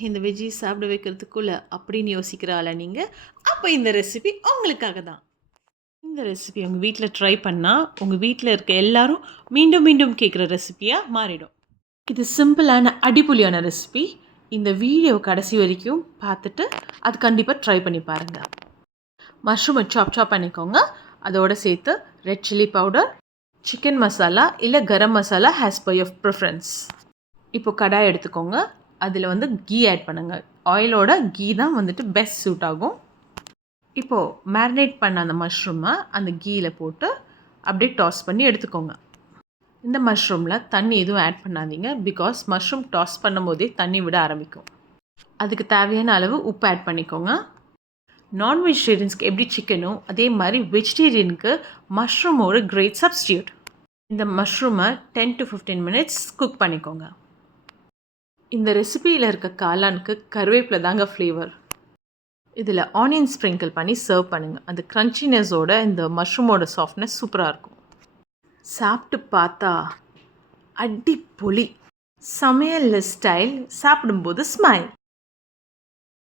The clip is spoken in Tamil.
இந்த வெஜ்ஜி சாப்பிட வைக்கிறதுக்குள்ள அப்படின்னு யோசிக்கிற ஆளா நீங்க? அப்ப இந்த ரெசிபி உங்களுக்காக தான். இந்த ரெசிபி உங்க வீட்ல ட்ரை பண்ணா, உங்க வீட்ல இருக்க எல்லாரும் மீண்டும் மீண்டும் கேட்குற ரெசிபியா மாறிடும். இது சிம்பிளான அடிப்பொலியான ரெசிபி. இந்த வீடியோ கடைசி வரைக்கும் பார்த்துட்டு, அது கண்டிப்பா ட்ரை பண்ணி பாருங்க. மஷ்ரூமை சாப் பண்ணிக்கோங்க. அதோட சேர்த்து red chilli powder, chicken masala இல்ல garam masala as per your preference. இப்போ கடாய் எடுத்துக்கோங்க. அதில் வந்து கீ ஆட் பண்ணுங்க. ஆயிலோட கீ தான் வந்துட்டு பெஸ்ட் சூட் ஆகும். இப்போது மேரினேட் பண்ண அந்த மஷ்ரூமை அந்த கீயில் போட்டு அப்படியே டாஸ் பண்ணி எடுத்துக்கோங்க. இந்த மஷ்ரூமில் தண்ணி எதுவும் ஆட் பண்ணாதீங்க. பிகாஸ் மஷ்ரூம் டாஸ் பண்ணும் போதே தண்ணி விட ஆரம்பிக்கும். அதுக்கு தேவையான அளவு உப்பு ஆட் பண்ணிக்கோங்க. நான் வெஜிடேரியன்ஸ்க்கு எப்படி சிக்கனோ அதே மாதிரி வெஜிடேரியனுக்கு மஷ்ரூமோட கிரேட் சப்ஸ்டியூட். இந்த மஷ்ரூமை 10 to 15 மினிட்ஸ் குக் பண்ணிக்கோங்க. இந்த ரெசிபியில் இருக்க காளானுக்கு கருவேப்பிலை தாங்க ஃப்ளேவர். இதில் ஆனியன் ஸ்ப்ரிங்கிள் பண்ணி சர்வ் பண்ணுங்கள். அந்த க்ரன்ச்சினஸோட இந்த மஷ்ரூமோட சாஃப்ட்னஸ் சூப்பராக இருக்கும். சாப்பிட்டு பார்த்தா அடிப்பொலி. சமையல் ஸ்டைல், சாப்பிடும்போது ஸ்மைல்.